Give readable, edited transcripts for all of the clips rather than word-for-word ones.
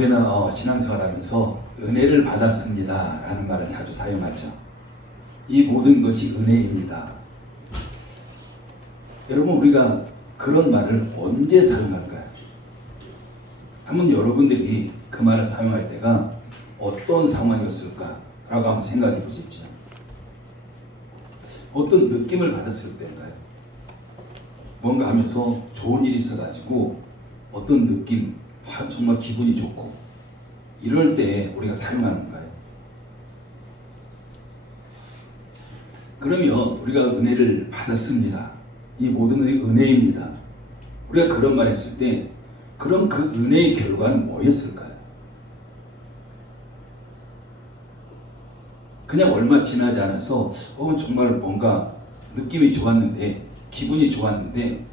우리는 신앙생활하면서 은혜를 받았습니다 라는 말을 자주 사용하죠. 이 모든 것이 은혜입니다. 여러분, 우리가 그런 말을 언제 사용할까요? 한번 여러분들이 그 말을 사용할 때가 어떤 상황이었을까 라고 한번 생각해 보십시오. 어떤 느낌을 받았을 때인가요? 뭔가 하면서 좋은 일이 있어가지고 어떤 느낌, 정말 기분이 좋고 이럴 때 우리가 사용하는가요? 그러면 우리가 은혜를 받았습니다. 이 모든 것이 은혜입니다. 우리가 그런 말 했을 때 그럼 그 은혜의 결과는 뭐였을까요? 그냥 얼마 지나지 않아서 정말 뭔가 느낌이 좋았는데, 기분이 좋았는데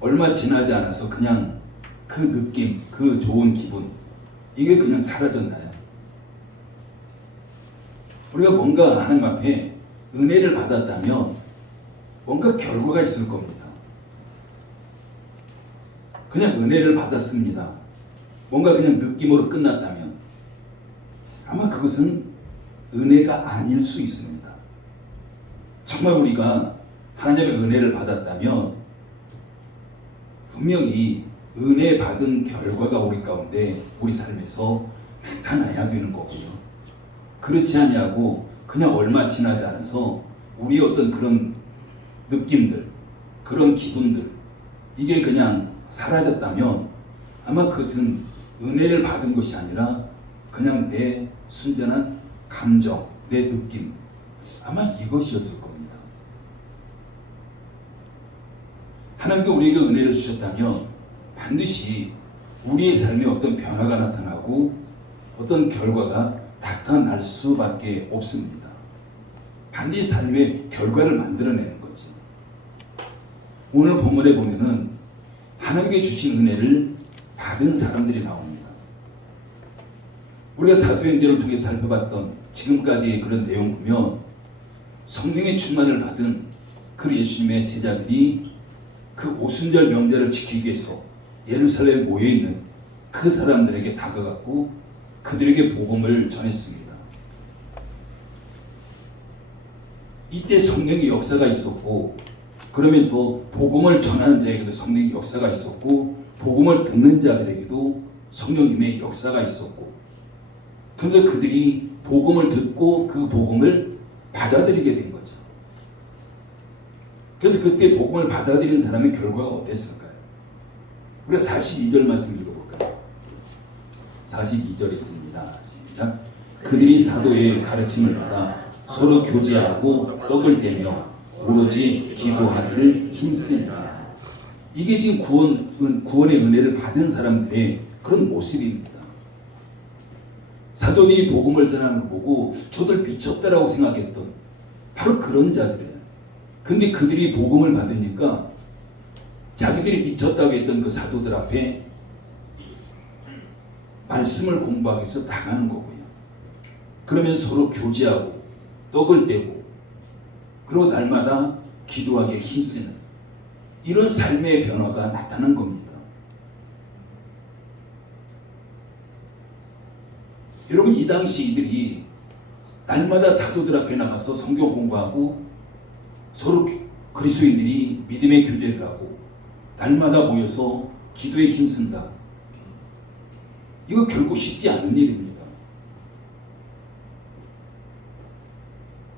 얼마 지나지 않아서 그냥 그 느낌, 그 좋은 기분, 이게 그냥 사라졌나요? 우리가 뭔가 하나님 앞에 은혜를 받았다면 뭔가 결과가 있을 겁니다. 그냥 은혜를 받았습니다. 뭔가 그냥 느낌으로 끝났다면 아마 그것은 은혜가 아닐 수 있습니다. 정말 우리가 하나님의 은혜를 받았다면 분명히 은혜 받은 결과가 우리 가운데, 우리 삶에서 나타나야 되는 거고요. 그렇지 아니하고 그냥 얼마 지나지 않아서 우리의 어떤 그런 느낌들, 그런 기분들, 이게 그냥 사라졌다면 아마 그것은 은혜를 받은 것이 아니라 그냥 내 순전한 감정, 내 느낌, 아마 이것이었을 겁니다. 하나님께 우리에게 은혜를 주셨다면 반드시 우리의 삶에 어떤 변화가 나타나고 어떤 결과가 나타날 수밖에 없습니다. 반드시 삶의 결과를 만들어내는 거지. 오늘 본문에 보면은 하나님께 주신 은혜를 받은 사람들이 나옵니다. 우리가 사도행전을 통해 살펴봤던 지금까지의 그런 내용 보면 성령의 충만을 받은 그 예수님의 제자들이 그 오순절 명절을 지키기 위해서 예루살렘에 모여있는 그 사람들에게 다가갔고 그들에게 복음을 전했습니다. 이때 성령의 역사가 있었고, 그러면서 복음을 전하는 자에게도 성령의 역사가 있었고, 복음을 듣는 자들에게도 성령님의 역사가 있었고, 그래서 그들이 복음을 듣고 그 복음을 받아들이게 된 거죠. 그래서 그때 복음을 받아들인 사람의 결과가 어땠을까요? 우리가 42절 말씀 읽어볼까요? 42절에 있습니다. 시작. 그들이 사도의 가르침을 받아 서로 교제하고 떡을 떼며 오로지 기도하기를 힘쓰니라. 이게 지금 구원의 은혜를 받은 사람들의 그런 모습입니다. 사도들이 복음을 전하는 걸 보고 저들 미쳤다라고 생각했던 바로 그런 자들이에요. 근데 그들이 복음을 받으니까 자기들이 미쳤다고 했던 그 사도들 앞에 말씀을 공부하기 위해서 나가는 거고요. 그러면 서로 교제하고 떡을 떼고 그리고 날마다 기도하기에 힘쓰는 이런 삶의 변화가 나타난 겁니다. 여러분, 이 당시 이들이 날마다 사도들 앞에 나가서 성경 공부하고 서로 그리스도인들이 믿음의 교제를 하고 날마다 모여서 기도에 힘쓴다. 이거 결국 쉽지 않은 일입니다.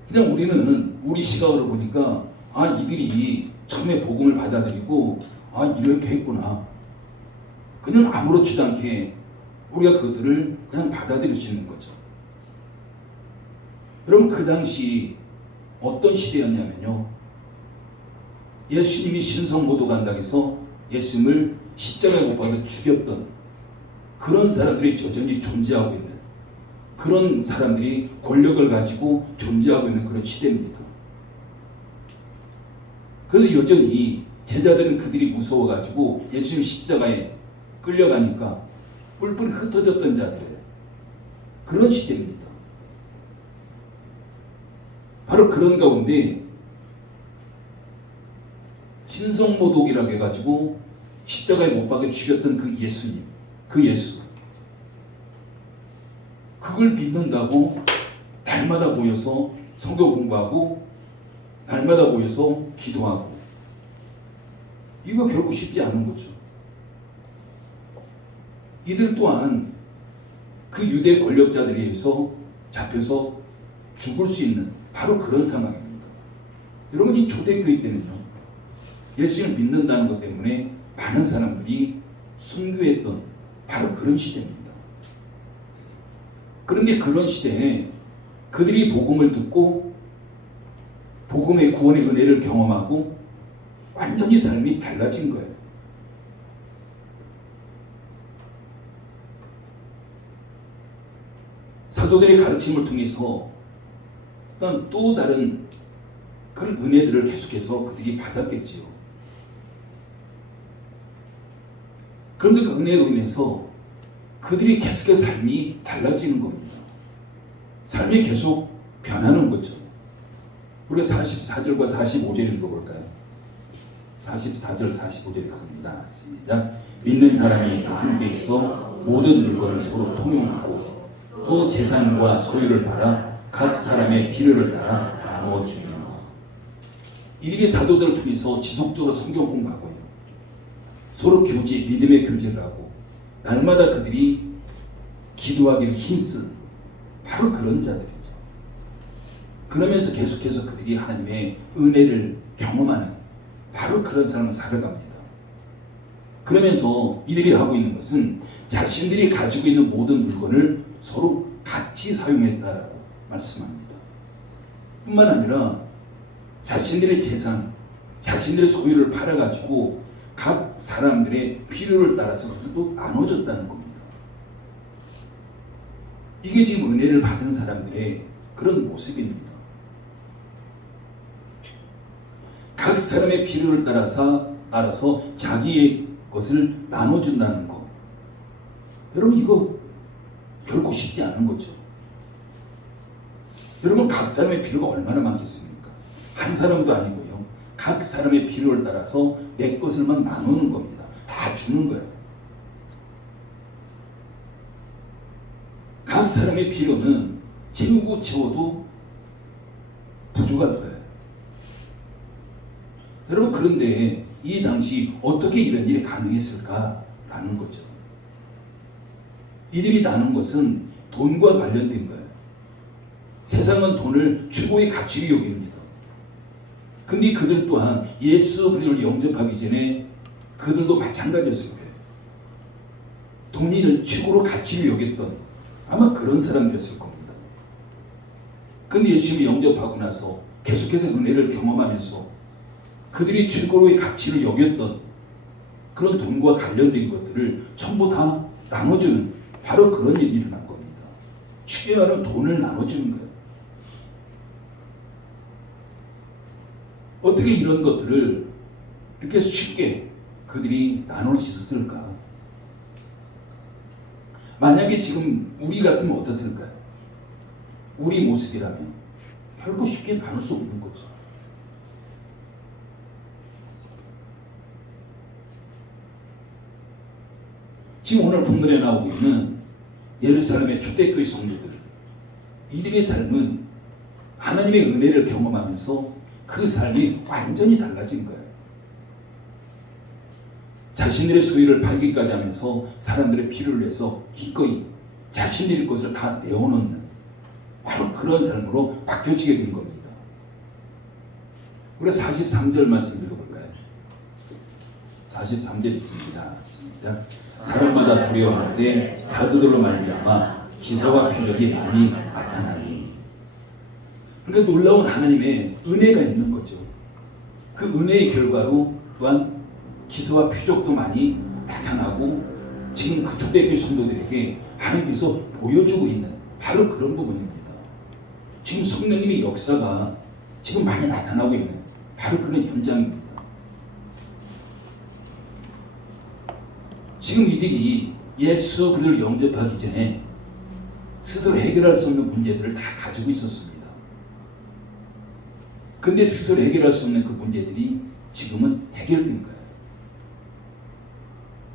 그냥 우리는 우리 시각으로 보니까 이들이 처음에 복음을 받아들이고 이렇게 했구나. 그냥 아무렇지도 않게 우리가 그들을 그냥 받아들일 수 있는 거죠. 여러분, 그 당시 어떤 시대였냐면요, 예수님이 신성모독 한다고 해서 예수님을 십자가에 못 박아 죽였던 그런 사람들이 여전히 존재하고 있는, 그런 사람들이 권력을 가지고 존재하고 있는 그런 시대입니다. 그래서 여전히 제자들은 그들이 무서워가지고 예수님 십자가에 끌려가니까 뿔뿔이 흩어졌던 자들이에요. 그런 시대입니다. 바로 그런 가운데 신성모독이라고 해가지고 십자가에 못 박아 죽였던 그 예수님, 그 예수, 그걸 믿는다고 날마다 모여서 성경 공부하고 날마다 모여서 기도하고, 이거 결국 쉽지 않은 거죠. 이들 또한 그 유대 권력자들에 의해서 잡혀서 죽을 수 있는 바로 그런 상황입니다. 여러분, 이 초대교회 때는요, 예수님을 믿는다는 것 때문에 많은 사람들이 순교했던 바로 그런 시대입니다. 그런데 그런 시대에 그들이 복음을 듣고 복음의 구원의 은혜를 경험하고 완전히 삶이 달라진 거예요. 사도들의 가르침을 통해서 어떤 또 다른 그런 은혜들을 계속해서 그들이 받았겠지요. 그런데 그 은혜로 인해서 그들이 계속해서 삶이 달라지는 겁니다. 삶이 계속 변하는 거죠. 우리가 44절과 45절 읽어볼까요? 44절 45절 읽습니다. 시작. 믿는 사람이 다 함께 있어 모든 물건을 서로 통용하고 또 재산과 소유를 팔아 각 사람의 필요를 따라 나누어주며. 이들이 사도들을 통해서 지속적으로 성경 공부하고요, 서로 교제, 믿음의 교제를 하고 날마다 그들이 기도하기를 힘쓴 바로 그런 자들이죠. 그러면서 계속해서 그들이 하나님의 은혜를 경험하는 바로 그런 삶을 살아갑니다. 그러면서 이들이 하고 있는 것은 자신들이 가지고 있는 모든 물건을 서로 같이 사용했다라고 말씀합니다. 뿐만 아니라 자신들의 재산, 자신들의 소유를 팔아가지고 각 사람들의 필요를 따라서 그것을 또 나눠줬다는 겁니다. 이게 지금 은혜를 받은 사람들의 그런 모습입니다. 각 사람의 필요를 알아서 자기의 것을 나눠준다는 것. 여러분, 이거 결코 쉽지 않은 거죠. 여러분, 각 사람의 필요가 얼마나 많겠습니까? 한 사람도 아니고요, 각 사람의 필요를 따라서 내 것을만 나누는 겁니다. 다 주는 거예요. 각 사람의 필요는 채워도 부족할 거예요. 여러분, 그런데 이 당시 어떻게 이런 일이 가능했을까라는 거죠. 이들이 나눈 것은 돈과 관련된 거예요. 세상은 돈을 최고의 가치로 여깁니다. 근데 그들 또한 예수 그리스도를 영접하기 전에 그들도 마찬가지였을 거예요. 돈을 최고로 가치로 여겼던 아마 그런 사람들이었을 겁니다. 근데 예수님을 영접하고 나서 계속해서 은혜를 경험하면서 그들이 최고로의 가치를 여겼던 그런 돈과 관련된 것들을 전부 다 나눠주는 바로 그런 일이 일어난 겁니다. 쉽게 말하면 돈을 나눠주는 거예요. 어떻게 이런 것들을 이렇게 쉽게 그들이 나눌 수 있었을까? 만약에 지금 우리 같으면 어땠을까요? 우리 모습이라면 결코 쉽게 나눌 수 없는 거죠. 지금 오늘 본문에 나오고 있는 예루살렘의 초대교회 성도들, 이들의 삶은 하나님의 은혜를 경험하면서 그 삶이 완전히 달라진 거예요. 자신들의 소유를 팔기까지 하면서 사람들의 필요를 위해서 기꺼이 자신들의 것을 다 내어놓는 바로 그런 삶으로 바뀌어지게 된 겁니다. 우리가 43절 말씀 읽어볼까요? 43절 읽습니다. 시작. 사람마다 두려워하는데 사도들로 말미암아 기사와 표적이 많이 나타나니. 그러니까 놀라운 하나님의 은혜가 있는 거죠. 그 은혜의 결과로 또한 기사와 표적도 많이 나타나고 지금 그 초대교회 성도들에게 하나님께서 보여주고 있는 바로 그런 부분입니다. 지금 성령님의 역사가 지금 많이 나타나고 있는 바로 그런 현장입니다. 지금 이들이 예수 그리스도를 영접하기 전에 스스로 해결할 수 없는 문제들을 다 가지고 있었습니다. 근데 스스로 해결할 수 없는 그 문제들이 지금은 해결된 거예요.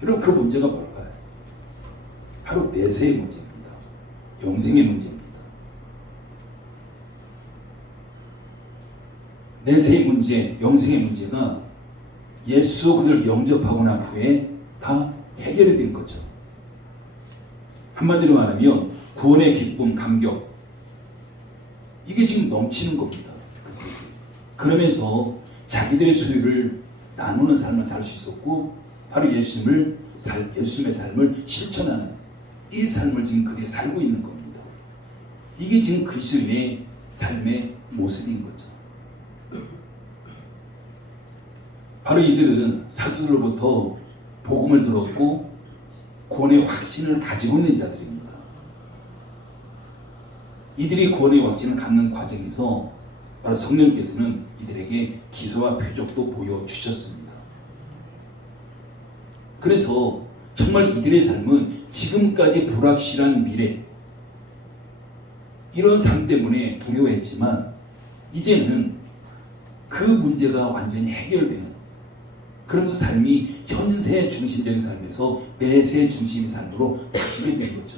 여러분, 그 문제가 뭘까요? 바로 내세의 문제입니다. 영생의 문제입니다. 내세의 문제, 영생의 문제가 예수 그리스도를 영접하고 난 후에 다 해결이 된 거죠. 한마디로 말하면 구원의 기쁨, 감격, 이게 지금 넘치는 겁니다. 그러면서 자기들의 소유를 나누는 삶을 살 수 있었고, 바로 예수님의 삶을 실천하는 이 삶을 지금 그들이 살고 있는 겁니다. 이게 지금 그리스도인의 삶의 모습인 거죠. 바로 이들은 사도들로부터 복음을 들었고 구원의 확신을 가지고 있는 자들입니다. 이들이 구원의 확신을 갖는 과정에서 바로 성령께서는 이들에게 기소와 표적도 보여주셨습니다. 그래서 정말 이들의 삶은 지금까지 불확실한 미래, 이런 삶 때문에 두려워했지만 이제는 그 문제가 완전히 해결되는, 그러면서 삶이 현세 중심적인 삶에서 내세 중심의 삶으로 바뀌게 된 거죠.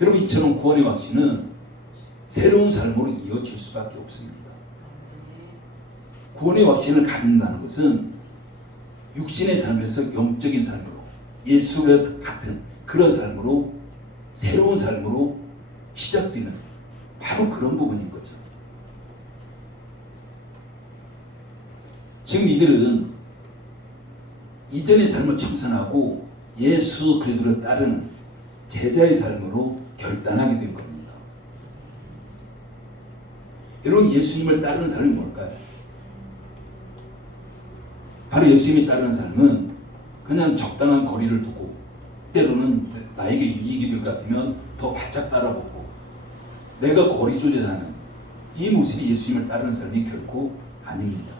여러분, 이처럼 구원의 확신은 새로운 삶으로 이어질 수밖에 없습니다. 구원의 확신을 갖는다는 것은 육신의 삶에서 영적인 삶으로, 예수와 같은 그런 삶으로, 새로운 삶으로 시작되는 바로 그런 부분인 거죠. 지금 이들은 이전의 삶을 청산하고 예수 그리스도를 따르는 제자의 삶으로 결단하게 된 겁니다. 여러분, 예수님을 따르는 삶이 뭘까요? 바로 예수님이 따르는 삶은 그냥 적당한 거리를 두고 때로는 나에게 이익이 될 것 같으면 더 바짝 따라보고 내가 거리 조절하는 이 모습이 예수님을 따르는 삶이 결코 아닙니다.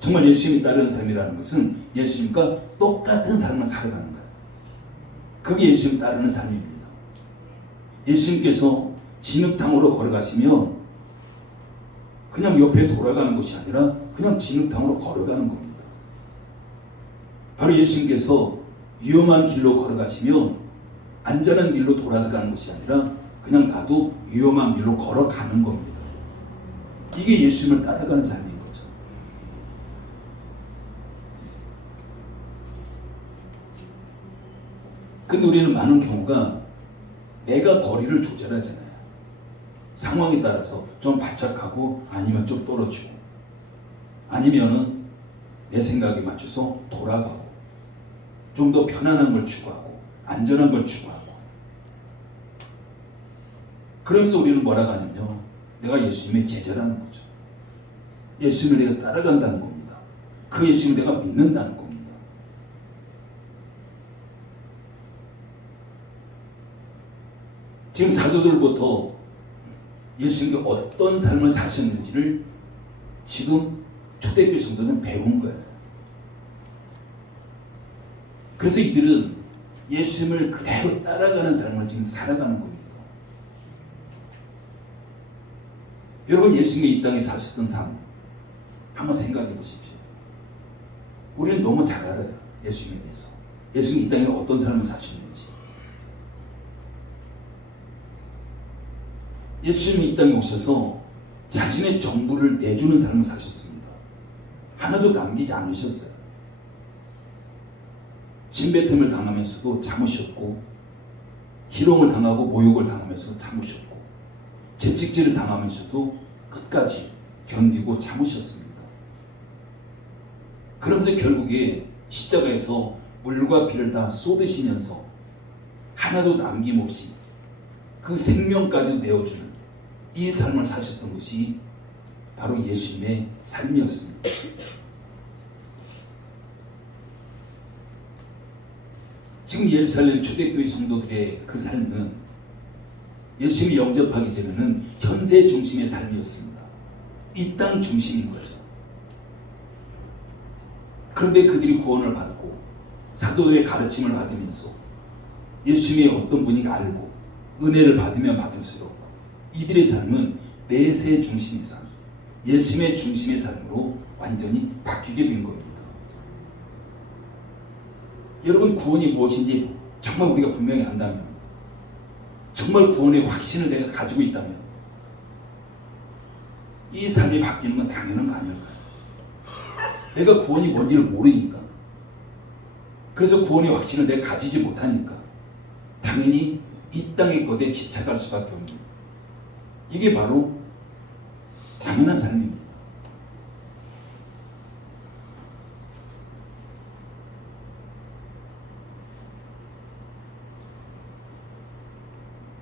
정말 예수님이 따르는 삶이라는 것은 예수님과 똑같은 삶을 살아가는 거예요. 그게 예수님 따르는 삶입니다. 예수님께서 진흙탕으로 걸어가시면 그냥 옆에 돌아가는 것이 아니라 그냥 진흙탕으로 걸어가는 겁니다. 바로 예수님께서 위험한 길로 걸어가시면 안전한 길로 돌아서 가는 것이 아니라 그냥 나도 위험한 길로 걸어가는 겁니다. 이게 예수님을 따라가는 삶인 거죠. 근데 우리는 많은 경우가 내가 거리를 조절하잖아요. 상황에 따라서 좀 바짝하고 아니면 좀 떨어지고 아니면은 내 생각에 맞춰서 돌아가고 좀 더 편안한 걸 추구하고 안전한 걸 추구하고, 그러면서 우리는 뭐라고 하냐면요, 내가 예수님의 제자라는 거죠. 예수님을 내가 따라간다는 겁니다. 그 예수님을 내가 믿는다는 겁니다. 지금 사도들부터 예수님이 어떤 삶을 사셨는지를 지금 초대교회 성도는 배운 거예요. 그래서 이들은 예수님을 그대로 따라가는 삶을 지금 살아가는 겁니다. 여러분, 예수님이 이 땅에 사셨던 삶 한번 생각해 보십시오. 우리는 너무 잘 알아요. 예수님에 대해서. 예수님이 이 땅에 어떤 삶을 사셨는지. 예수님이 이 땅에 오셔서 자신의 전부를 내주는 삶을 사셨습니다. 하나도 남기지 않으셨어요. 침뱉음을 당하면서도 참으셨고, 희롱을 당하고 모욕을 당하면서도 참으셨고, 채찍질을 당하면서도 끝까지 견디고 참으셨습니다. 그러면서 결국에 십자가에서 물과 피를 다 쏟으시면서 하나도 남김없이 그 생명까지 내어주는 이 삶을 사셨던 것이 바로 예수님의 삶이었습니다. 지금 예루살렘 초대교회 성도들의 그 삶은 예수님이 영접하기 전에는 현세 중심의 삶이었습니다. 이 땅 중심인 거죠. 그런데 그들이 구원을 받고 사도들의 가르침을 받으면서 예수님의 어떤 분인가 알고 은혜를 받으면 받을수록 이들의 삶은 내세 중심의 삶, 예수님의 중심의 삶으로 완전히 바뀌게 된 겁니다. 여러분, 구원이 무엇인지 정말 우리가 분명히 안다면, 정말 구원의 확신을 내가 가지고 있다면 이 삶이 바뀌는 건 당연한 거 아닐까요? 내가 구원이 뭔지를 모르니까, 그래서 구원의 확신을 내가 가지지 못하니까 당연히 이 땅의 것에 집착할 수밖에 없는, 이게 바로 당연한 삶입니다.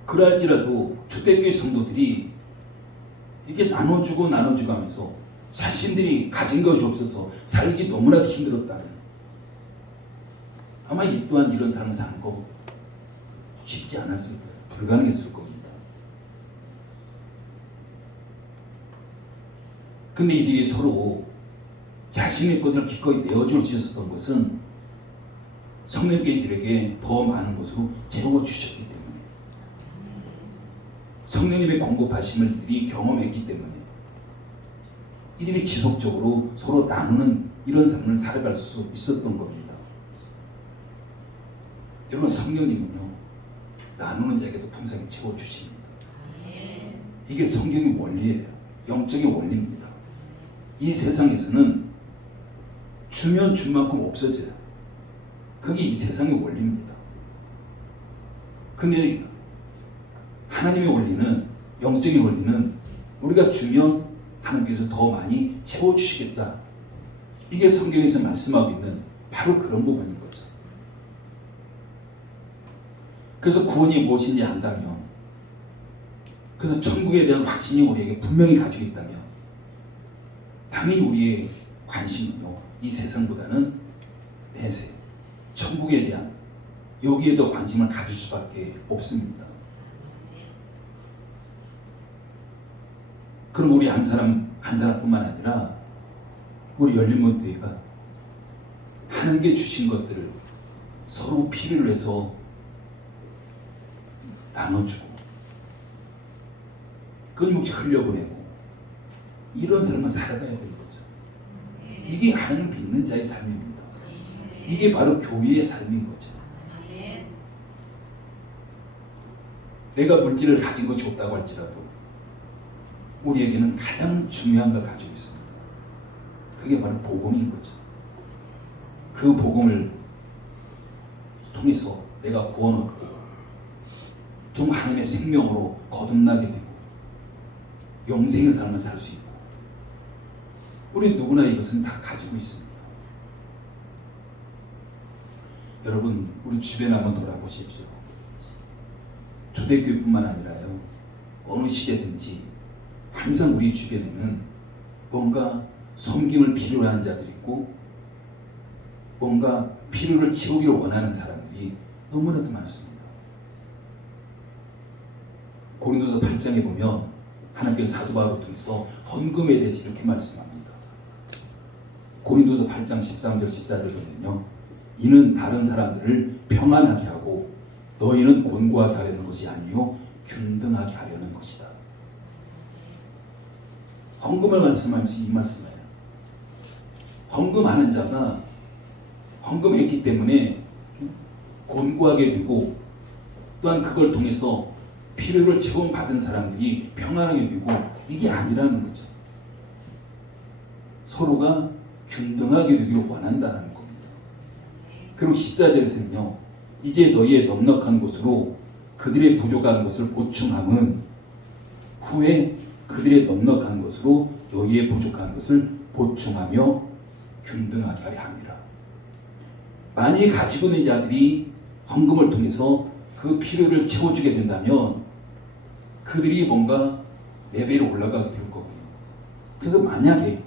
그럴지라도 초대교회 성도들이 이게 나눠주고 하면서 자신들이 가진 것이 없어서 살기 너무나도 힘들었다면 아마 이 또한 이런 삶을 사는 거 쉽지 않았을 거예요. 불가능했을 겁니다. 근데 이들이 서로 자신의 것을 기꺼이 내어줄 수 있었던 것은 성령께 이들에게 더 많은 것으로 채워주셨기 때문에, 성령님의 공급하심을 이들이 경험했기 때문에 이들이 지속적으로 서로 나누는 이런 삶을 살아갈 수 있었던 겁니다. 여러분, 성령님은요, 나누는 자에게도 풍성히 채워주십니다. 이게 성경의 원리예요. 영적인 원리입니다. 이 세상에서는 주면 줄 만큼 없어져요. 그게 이 세상의 원리입니다. 근데 하나님의 원리는, 영적인 원리는 우리가 주면 하나님께서 더 많이 채워주시겠다. 이게 성경에서 말씀하고 있는 바로 그런 부분인 거죠. 그래서 구원이 무엇인지 안다면, 그래서 천국에 대한 확신이 우리에게 분명히 가지고 있다면 당연히 우리의 관심은요, 이 세상보다는 내세, 천국에 대한, 여기에 더 관심을 가질 수밖에 없습니다. 그럼 우리 한 사람뿐만 아니라 우리 열린문교회가 하나님께 주신 것들을 서로 필요로 해서 나눠주고 끊임없이 흘려보내고 이런 삶을 살아가야 되는 거죠. 이게 하나님을 믿는 자의 삶입니다. 이게 바로 교회의 삶인 거죠. 내가 물질을 가진 것이 없다고 할지라도 우리에게는 가장 중요한 걸 가지고 있습니다. 그게 바로 복음인 거죠. 그 복음을 통해서 내가 구원 얻고 정말 하나님의 생명으로 거듭나게 되고 영생의 삶을 살 수 있고, 우리 누구나 이것은 다 가지고 있습니다. 여러분, 우리 주변에 한번 돌아보십시오. 초대교회뿐만 아니라요, 어느 시대든지 항상 우리 주변에는 뭔가 섬김을 필요로 하는 자들이 있고 뭔가 필요를 채우기를 원하는 사람들이 너무나도 많습니다. 고린도서 8장에 보면 하나님께서 사도 바울을 통해서 헌금에 대해서 이렇게 말씀합니다. 고린도서 8장 13절 14절 보면요, 이는 다른 사람들을 평안하게 하고 너희는 곤고하게 하려는 것이 아니요 균등하게 하려는 것이다. 헌금을 말씀하면서 이 말씀이에요. 헌금하는 자가 헌금했기 때문에 곤고하게 되고, 또한 그걸 통해서 필요를 제공받은 사람들이 평안하게 되고, 이게 아니라는 거죠. 서로가 균등하게 되기를 원한다는 겁니다. 그리고 14절에서는요, 이제 너희의 넉넉한 것으로 그들의 부족한 것을 보충함은 후에 그들의 넉넉한 것으로 너희의 부족한 것을 보충하며 균등하게 하려 합니다. 많이 가지고 있는 자들이 헌금을 통해서 그 필요를 채워주게 된다면 그들이 뭔가 레벨이 올라가게 될 거고요. 그래서 만약에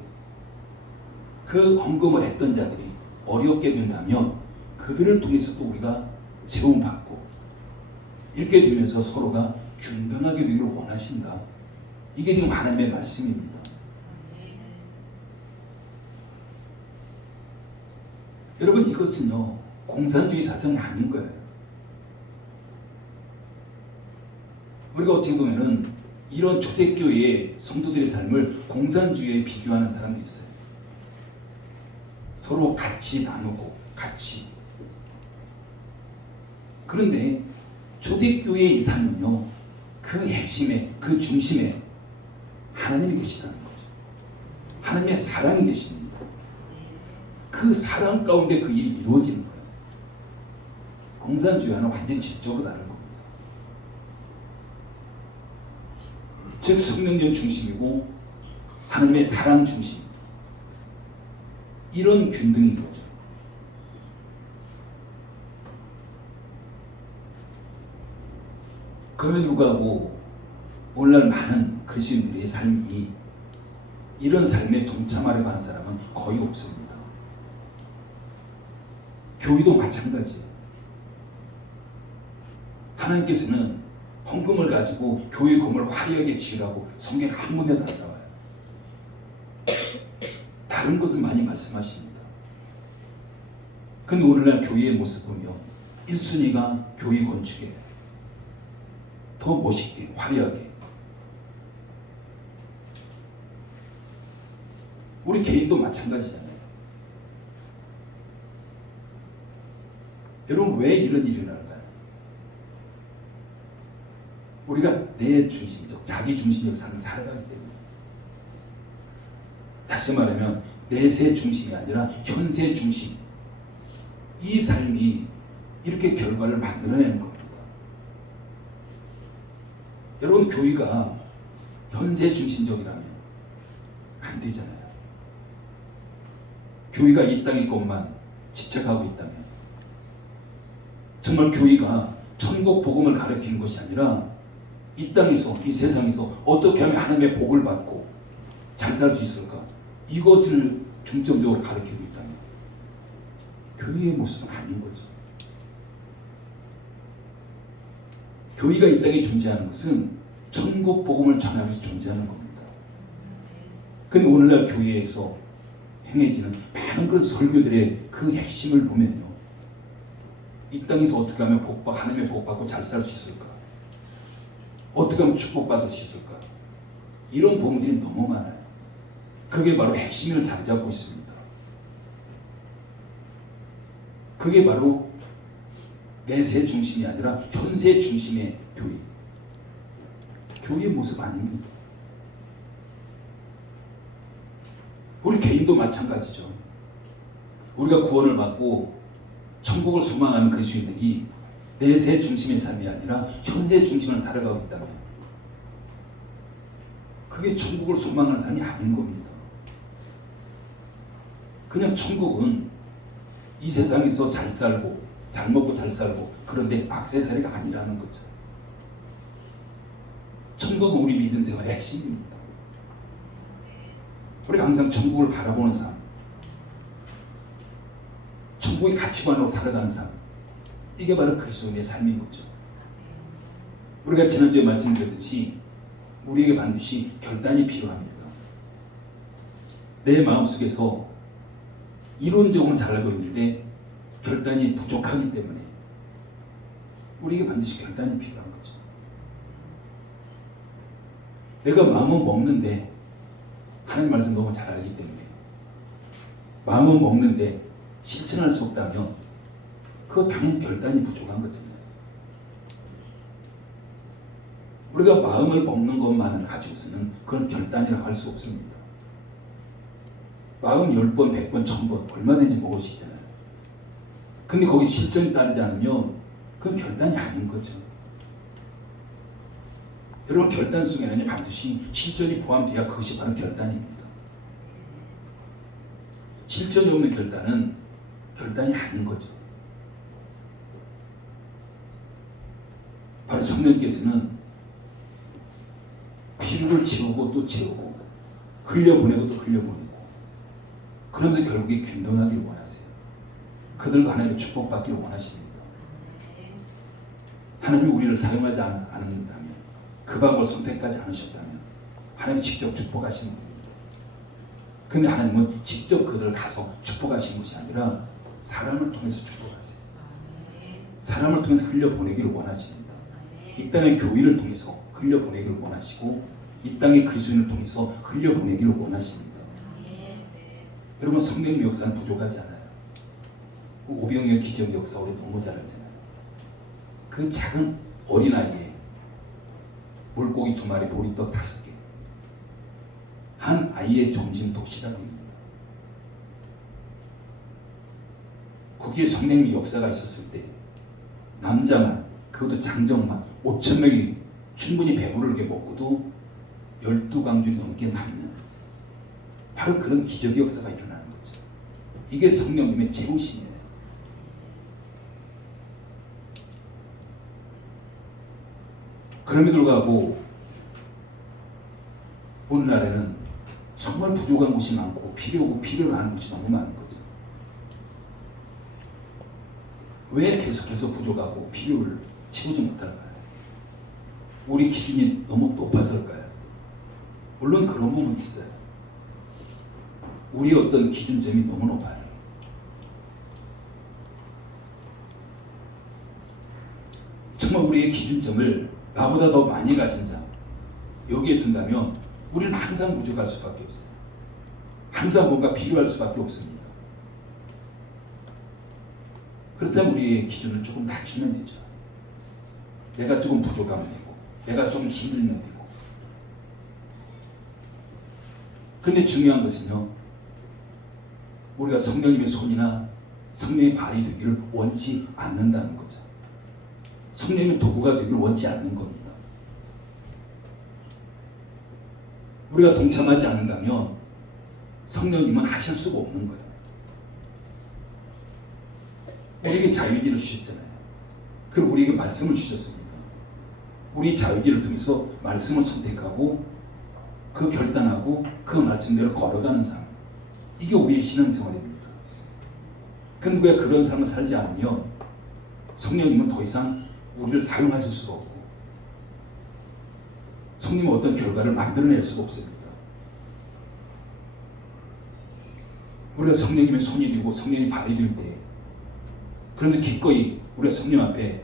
그 헌금을 했던 자들이 어렵게 된다면 그들을 통해서 또 우리가 제공받고 이렇게 되면서 서로가 균등하게 되기를 원하신다. 이게 지금 하나님의 말씀입니다. 여러분, 이것은요 공산주의 사상이 아닌 거예요. 우리가 어찌 보면은 이런 초대교회의 성도들의 삶을 공산주의에 비교하는 사람도 있어요. 서로 같이 나누고 같이 그런데 초대교회의 이 삶은요, 그 핵심에, 그 중심에 하나님이 계시다는 거죠. 하나님의 사랑이 계십니다. 그 사랑 가운데 그 일이 이루어지는 거예요. 공산주의와는 완전히 질적으로 다른 겁니다. 즉 성령전 중심이고 하나님의 사랑 중심, 이런 균등인 거죠. 그럼에도 불구하고 오늘날 많은 그리스도인들의 삶이 이런 삶에 동참하려고 하는 사람은 거의 없습니다. 교회도 마찬가지예요. 하나님께서는 헌금을 가지고 교회 건물을 화려하게 지으라고 성경 한 군데도 안 나와요. 다른 것은 많이 말씀하십니다. 근데 오늘날 교회의 모습 보면 1순위가 교회 건축에 더 멋있게 화려하게, 우리 개인도 마찬가지잖아요. 여러분 왜 이런 일이 일어날까요? 우리가 내 중심적, 자기 중심적 삶을 살아가기 때문에. 다시 말하면 내세 중심이 아니라 현세 중심, 이 삶이 이렇게 결과를 만들어내는 겁니다. 여러분 교회가 현세 중심적이라면 안 되잖아요. 교회가 이 땅의 것만 집착하고 있다면, 정말 교회가 천국 복음을 가르치는 것이 아니라 이 땅에서, 이 세상에서 어떻게 하면 하나님의 복을 받고 잘 살 수 있을까, 이것을 중점적으로 가르치고 있다면 교회의 모습은 아닌 거죠. 교회가 이 땅에 존재하는 것은 천국 복음을 전하기 위해서 존재하는 겁니다. 근데 오늘날 교회에서 행해지는 많은 그런 설교들의 그 핵심을 보면요, 이 땅에서 어떻게 하면 하나님의 복 받고 잘 살 수 있을까, 어떻게 하면 축복받을 수 있을까, 이런 부분들이 너무 많아요. 그게 바로 핵심을 자리 잡고 있습니다. 그게 바로 내세 중심이 아니라 현세 중심의 교회, 교회의 모습 아닙니다. 우리 개인도 마찬가지죠. 우리가 구원을 받고 천국을 소망하는 그리스도인들이 내세 중심의 삶이 아니라 현세 중심을 살아가고 있다면 그게 천국을 소망하는 삶이 아닌 겁니다. 그냥 천국은 이 세상에서 잘 살고 잘 먹고 잘 살고, 그런데 악세사리가 아니라는 거죠. 천국은 우리 믿음 생활의 핵심입니다. 우리가 항상 천국을 바라보는 삶, 천국의 가치관으로 살아가는 삶, 이게 바로 그리스도인의 삶인 거죠. 우리가 지난주에 말씀드렸듯이 우리에게 반드시 결단이 필요합니다. 내 마음속에서 이론적으로는 잘 알고 있는데 결단이 부족하기 때문에 우리에게 반드시 결단이 필요한 거죠. 내가 마음은 먹는데, 하나님 말씀 너무 잘 알기 때문에 마음은 먹는데 실천할 수 없다면 그거 당연히 결단이 부족한 거잖아요. 우리가 마음을 먹는 것만을 가지고서는 그건 결단이라고 할 수 없습니다. 마음 10번, 100번, 1000번 얼마든지 먹을 수 있잖아요. 근데 거기 실천이 따르지 않으면 그건 결단이 아닌 거죠. 여러분 결단 속에는 반드시 실천이 포함되어야 그것이 바로 결단입니다. 실천이 없는 결단은 결단이 아닌 거죠. 바로 성령께서는 피를 채우고 또 채우고, 흘려보내고 또 흘려보내고, 그러면서 결국에 균등하기를 원하세요. 그들도 하나님의 축복받기를 원하십니다. 하나님이 우리를 사용하지 않는다면, 그 방법을 선택하지 않으셨다면 하나님이 직접 축복하시는 겁니다. 그런데 하나님은 직접 그들을 가서 축복하시는 것이 아니라 사람을 통해서 축복하세요. 사람을 통해서 흘려보내기를 원하십니다. 이 땅의 교회를 통해서 흘려보내기를 원하시고, 이 땅의 그리스도인을 통해서 흘려보내기를 원하십니다. 여러분 성령의 역사는 부족하지 않아요. 오병이어 기적 역사 우리 너무 잘 알잖아요. 그 작은 어린아이의 물고기 2마리, 보리떡 5개, 한 아이의 점심 도시락입니다. 거기에 성령님의 역사가 있었을 때 남자만, 그것도 장정만 5,000명이 충분히 배부르게 먹고도 12광주 넘게 남는 바로 그런 기적의 역사가 일어나는 거죠. 이게 성령님의 재우심이에요. 그럼에도 불구하고 오늘날에는 정말 부족한 곳이 많고 필요로 하는 곳이 너무 많은 거죠. 왜 계속해서 부족하고 필요를 채우지 못할까요? 우리 기준이 너무 높아서일까요? 물론 그런 부분이 있어요. 우리 어떤 기준점이 너무 높아요. 정말 우리의 기준점을 나보다 더 많이 가진 자, 여기에 둔다면 우리는 항상 부족할 수밖에 없어요. 항상 뭔가 필요할 수밖에 없습니다. 그렇다면 우리의 기준을 조금 낮추면 되죠. 내가 조금 부족하면 되고, 내가 좀 힘들면 되고. 근데 중요한 것은요, 우리가 성령님의 손이나 성령의 발이 되기를 원치 않는다는 거죠. 성령님의 도구가 되기를 원치 않는 겁니다. 우리가 동참하지 않는다면 성령님은 하실 수가 없는 거예요. 우리에게 자유의지를 주셨잖아요. 그리고 우리에게 말씀을 주셨습니다. 우리 자유의지를 통해서 말씀을 선택하고 그 결단하고 그 말씀대로 걸어가는 삶, 이게 우리의 신앙생활입니다. 근데 왜 그런 삶을 살지 않으면 성령님은 더 이상 우리를 사용하실 수가 없고 성령님은 어떤 결과를 만들어낼 수가 없습니다. 우리가 성령님의 손이 되고 성령님의 발이 될 때, 그런데 기꺼이 우리가 성령 앞에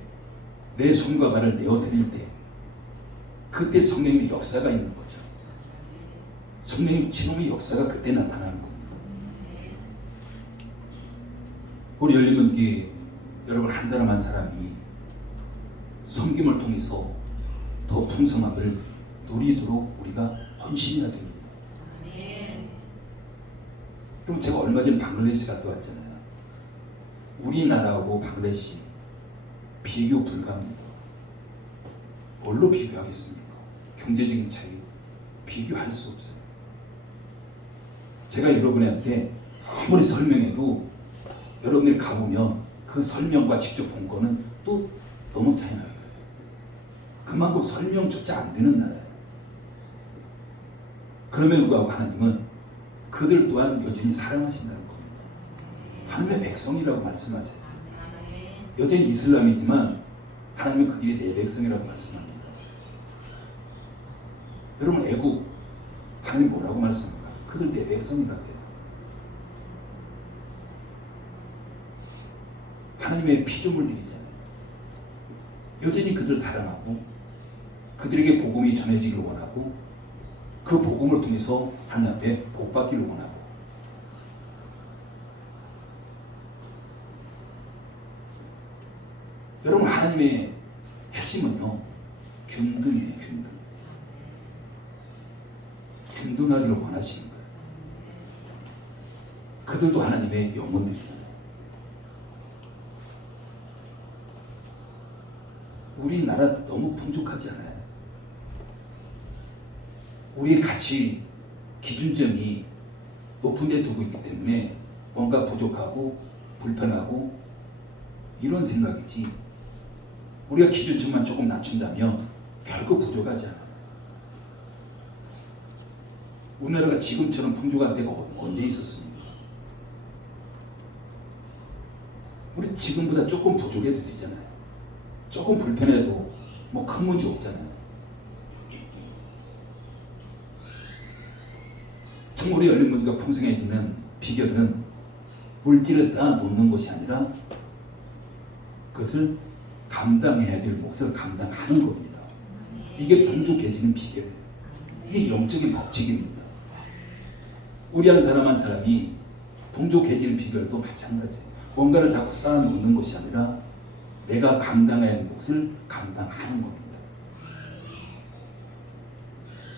내 손과 발을 내어드릴 때, 그때 성령님의 역사가 있는 거죠. 성령님 친hom의 역사가 그때 나타나는 겁니다. 우리 열린문교회 여러분 한 사람 한 사람이 섬김을 통해서 더 풍성함을 누리도록 우리가 헌신해야 됩니다. 그럼 제가 얼마 전에 방글라데시 갔다 왔잖아요. 우리나라하고 방글라데시 비교 불가합니다. 뭘로 비교하겠습니까? 경제적인 차이 비교할 수 없어요. 제가 여러분한테 아무리 설명해도 여러분들이 가보면 그 설명과 직접 본 거는 또 너무 차이 나요. 그만큼 설명조차 안 되는 나라예요. 그럼에도 불구하고 하나님은 그들 또한 여전히 사랑하신다는 겁니다. 하나님의 백성이라고 말씀하세요. 여전히 이슬람이지만 하나님은 그들이 내 백성이라고 말씀합니다. 여러분 애국 하나님 뭐라고 말씀합니까? 그들 내 백성이라고 해요. 하나님의 피조물들이잖아요. 여전히 그들 사랑하고 그들에게 복음이 전해지기를 원하고 그 복음을 통해서 하나님 앞에 복받기를 원하고, 여러분 하나님의 핵심은요 균등이에요. 균등하기를 원하시는 거예요. 그들도 하나님의 영혼들이잖아요. 우리나라 너무 풍족하지 않아요? 우리의 가치 기준점이 높은 데 두고 있기 때문에 뭔가 부족하고 불편하고 이런 생각이지, 우리가 기준점만 조금 낮춘다면 결코 부족하지 않아요. 우리나라가 지금처럼 풍족한 때가 언제 있었습니까? 우리 지금보다 조금 부족해도 되잖아요. 조금 불편해도 뭐 큰 문제 없잖아요. 정말 우리 열린문교가 풍성해지는 비결은 물질을 쌓아 놓는 것이 아니라 그것을 감당해야 될 몫을 감당하는 겁니다. 이게 풍족해지는 비결이에요. 이게 영적인 법칙입니다. 우리 한 사람 한 사람이 풍족해지는 비결도 마찬가지예요. 뭔가를 자꾸 쌓아 놓는 것이 아니라 내가 감당해야 하는 것을 감당하는 겁니다.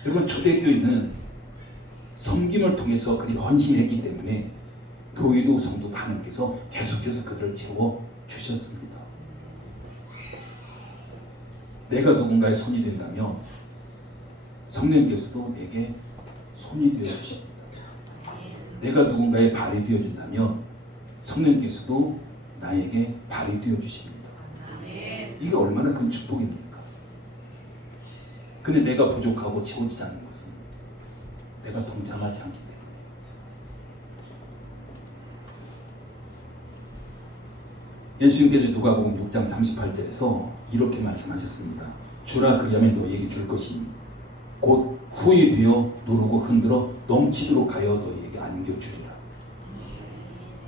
여러분, 초대교회는 섬김을 통해서 그들이 헌신했기 때문에 교회도 성도 하나님께서 계속해서 그들을 채워 주셨습니다. 내가 누군가의 손이 된다면 성령께서도 내게 손이 되어 주십니다. 내가 누군가의 발이 되어 준다면 성령께서도 나에게 발이 되어 주십니다. 이게 얼마나 큰 축복입니까? 근데 내가 부족하고 채워지지 않는 것은 내가 동참하지 않기 때문에. 예수님께서 누가복음 6장 38절에서 이렇게 말씀하셨습니다. 주라 그리하면 너희에게 줄 것이니 곧 후히 되어 누르고 흔들어 넘치도록 하여 너희에게 안겨주리라.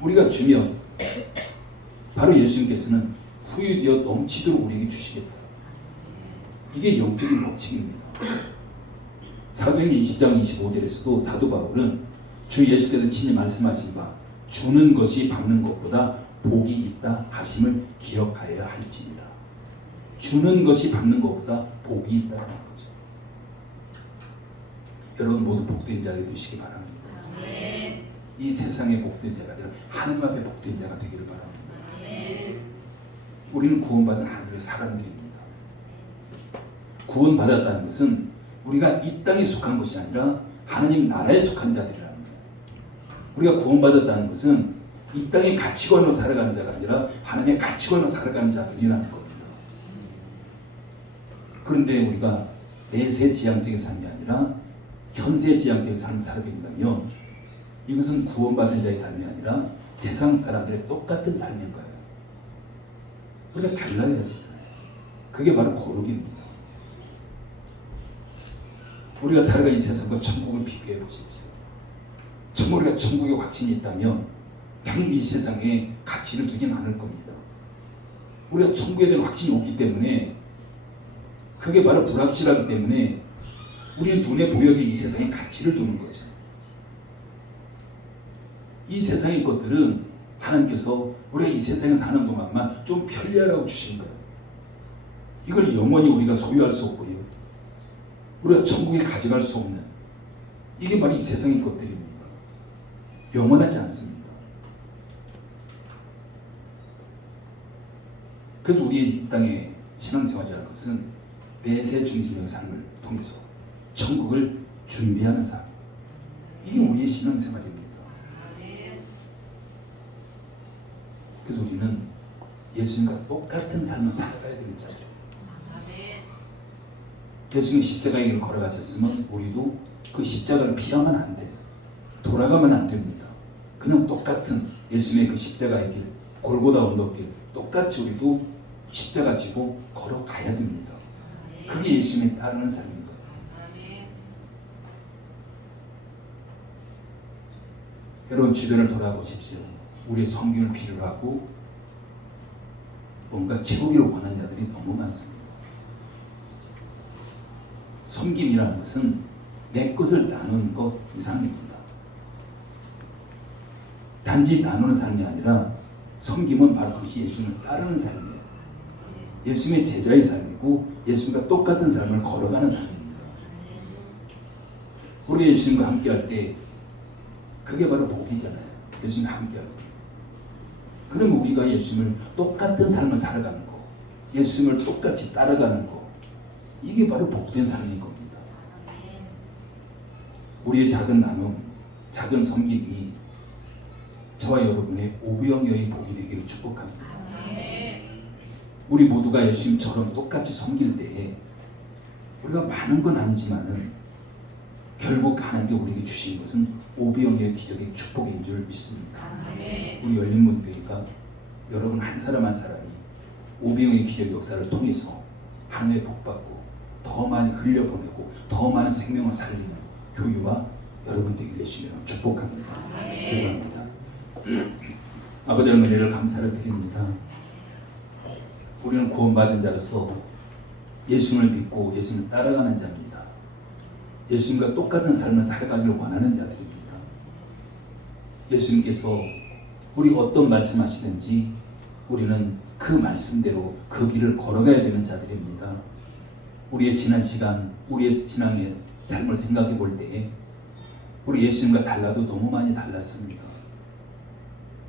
우리가 주면 바로 예수님께서는 후히 되어 넘치도록 우리에게 주시겠다. 이게 영적인 법칙입니다. 사도행전 20장 25절에서도 사도 바울은 주 예수께서 친히 말씀하신 바 주는 것이 받는 것보다 복이 있다 하심을 기억하여야 할지니라. 주는 것이 받는 것보다 복이 있다는 거죠. 여러분 모두 복된 자가 되시기 바랍니다. 이 세상의 복된 자가 아니라 하나님 앞에 복된 자가 되기를 바랍니다. 우리는 구원받은 하나님의 사람들입니다. 구원받았다는 것은 우리가 이 땅에 속한 것이 아니라 하나님 나라에 속한 자들이라는 거예요. 우리가 구원받았다는 것은 이 땅의 가치관으로 살아가는 자가 아니라 하나님의 가치관으로 살아가는 자들이라는 겁니다. 그런데 우리가 내세지향적인 삶이 아니라 현세지향적인 삶을 살게 된다면 이것은 구원받은 자의 삶이 아니라 세상 사람들의 똑같은 삶인 거예요. 우리가 달라야지. 그게 바로 거룩입니다. 우리가 살아가는 이 세상과 천국을 비교해 보십시오. 우리가 천국에 확신이 있다면 당연히 이 세상에 가치를 두진 않을 겁니다. 우리가 천국에 대한 확신이 없기 때문에 그게 바로 불확실하기 때문에 우리는 눈에 보여도 이 세상에 가치를 두는 거죠. 이 세상의 것들은 하나님께서 우리가 이 세상에 사는 동안만 좀 편리하라고 주신 거예요. 이걸 영원히 우리가 소유할 수 없고요. 우리가 천국에 가져갈 수 없는 이게 바로 이 세상의 것들입니다. 영원하지 않습니다. 그래서 우리의 이 땅의 신앙생활이라는 것은 내세 중심의 삶을 통해서 천국을 준비하는 삶. 이게 우리의 신앙생활입니다. 그래서 우리는 예수님과 똑같은 삶을 살아가야 되는 자예요. 예수님이 십자가의 길을 걸어가셨으면 우리도 그 십자가를 피하면 안 돼요. 돌아가면 안 됩니다. 그냥 똑같은 예수님의 그 십자가의 길, 골고다 언덕길 똑같이 우리도 십자가 지고 걸어가야 됩니다. 그게 예수님에 따르는 삶인 거예요. 여러분 주변을 돌아보십시오. 우리의 섬김을 필요로 하고 뭔가 채우기를 원하는 자들이 너무 많습니다. 섬김이라는 것은 내 것을 나누는 것 이상입니다. 단지 나누는 삶이 아니라 섬김은 바로 그것이 예수님을 따르는 삶이에요. 예수님의 제자의 삶이고 예수님과 똑같은 삶을 걸어가는 삶입니다. 우리 예수님과 함께할 때 그게 바로 복이잖아요. 예수님과 함께할 때. 그러면 우리가 예수님을 똑같은 삶을 살아가는 거, 예수님을 똑같이 따라가는 거, 이게 바로 복된 삶인 겁니다. 우리의 작은 나눔, 작은 섬김이 저와 여러분의 오병이어의 복이 되기를 축복합니다. 우리 모두가 예수님처럼 똑같이 섬길 때에 우리가 많은 건 아니지만은 결국 하나님께 우리에게 주신 것은 오병이어의 기적의 축복인 줄 믿습니다. 우리 열린문교회가 여러분 한 사람 한 사람이 오병이어의 기적 역사를 통해서 하나님의 복받고 더 많이 흘려보내고 더 많은 생명을 살리는 교회와 여러분 되기를 예수님으로 축복합니다. 기도합니다. 아버지 하나님 은혜를 감사를 드립니다. 우리는 구원받은 자로서 예수님을 믿고 예수님을 따라가는 자입니다. 예수님과 똑같은 삶을 살아가기를 원하는 자들입니다. 예수님께서 우리가 어떤 말씀하시든지 우리는 그 말씀대로 그 길을 걸어가야 되는 자들입니다. 우리의 지난 시간, 우리의 신앙의 삶을 생각해 볼 때에 우리 예수님과 달라도 너무 많이 달랐습니다.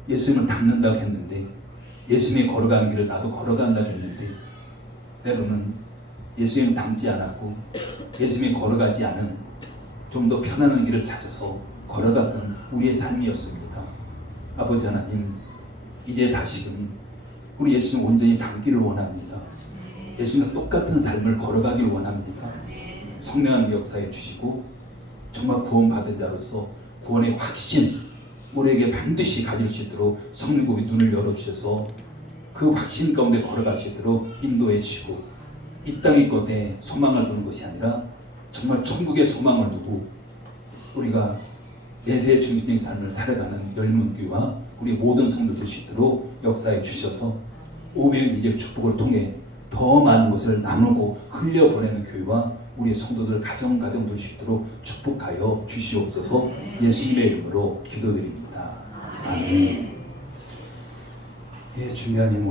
예수님을 닮는다고 했는데, 예수님이 걸어가는 길을 나도 걸어간다고 했는데, 때로는 예수님을 닮지 않았고 예수님이 걸어가지 않은 좀 더 편안한 길을 찾아서 걸어갔던 우리의 삶이었습니다. 아버지 하나님, 이제 다시금 우리 예수님 온전히 닮기를 원합니다. 예수님과 똑같은 삶을 걸어가길 원합니다. 성령함 역사해 주시고 정말 구원받은 자로서 구원의 확신 우리에게 반드시 가질 수 있도록 성령님의 눈을 열어주셔서 그 확신 가운데 걸어갈 수 있도록 인도해 주시고, 이 땅의 것에 소망을 두는 것이 아니라 정말 천국의 소망을 두고 우리가 내세 중심적인 삶을 살아가는 열문교와 우리 모든 성도들 수 있도록 역사해 주셔서 500일의 축복을 통해 더 많은 것을 나누고 흘려보내는 교회와 우리 성도들 가정 될 수 있도록 축복하여 주시옵소서. 예수님의 이름으로 기도드립니다. 아멘. 예, 준비한 님